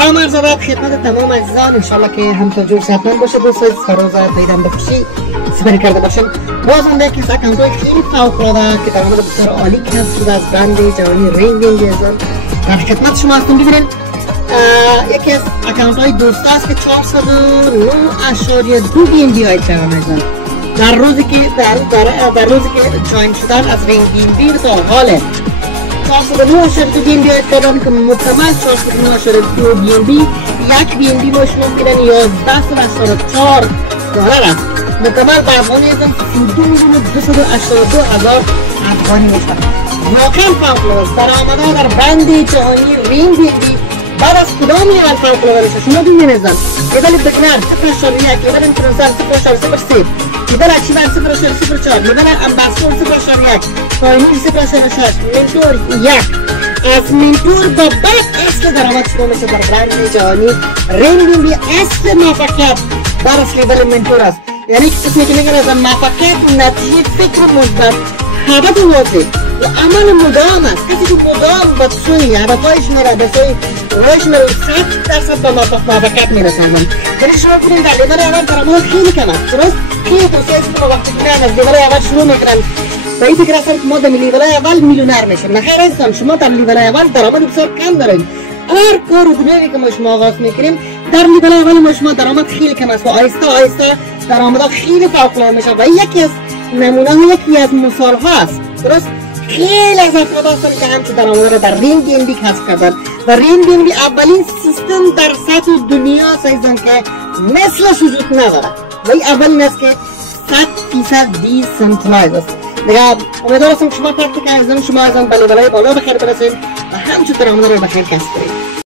سلام عرض ادب خدمت تمام عزیزان، انشالله که همتون جور صحتمند باشه دوستان. سروز پیدام به خوشی سپری کرده باشم. بازم یکی از اکانت های خیلی فوق العاده که درآمد بسیار عالی کسب شده از برند جوانی رینگ در خدمت شما هستم. ببینید یکی از اکانت های دوست است که 409.2 BNB های جوان در روزی که در روزی که جوین شدن از رینگ BNB تا حال 409.2 BNB های کردن که مکمل 409.2 BNB یک BNB با شما میدن 11.84 دلار است. مکمل به افغانی ازم 32,282,000 افغانی میشن. واقعا فوق العاده است. درآمدها در بند جهانی رینگ BNB بعد از کدام اول فوق العاده است. شما ببینید ازم لیبل بگنر 0.1، لیبل اینفلوئنسر 0.03، لیبل اکشیور 0.04، لیبل امباسادور 0.1، پایینی 0.6، منتور 1. از منتور با بعد اصل درآمد شما میشه در برند جهانی رینگ BNB. اصل موفقیت در اصل لیبل منتور است. یعنی کسی که میگه از موفقیت نتیجه فکر مثبت، هدف واضح و عمل مدام است. کسی که مدام با سوی هدفهایش میره به سوی رشد میره 100% به موفقیت میرسند. یعنی شما ببینید در لیبل اول درآمد خیلی کم است. درست خیلی توصیه که وقتی که از لیبل اول شروع میکنن و این فکر هستن که ما در لیبل اول میلیونر میشیم. نه خیر عزیزان، شما در لیبل اول درآمد بسیار کم دارید. هر کار دنیایی که ما شما آغاز میکنیم در لیبل اول ما شما درآمد خیلی کم است و آهسته آهسته درآمدها خیلی فوق العاده میشه و یکی از نمونه ها، یکی از مثال ها است. درست خیلی از افراد هستند که همچون درآمد را در رینگ BNB کسب کردن و رینگ BNB اولین سیستم در سطح دنیا عزیزان که مثلش وجود نداره و این اولین است که 100% دیسنترالایز است. دیگه امیدوار هستم شما پرکتیک عزیزان شما از به لیبل های بالا بخیر برسید و همچون درآمد را بخیر کسب کنید.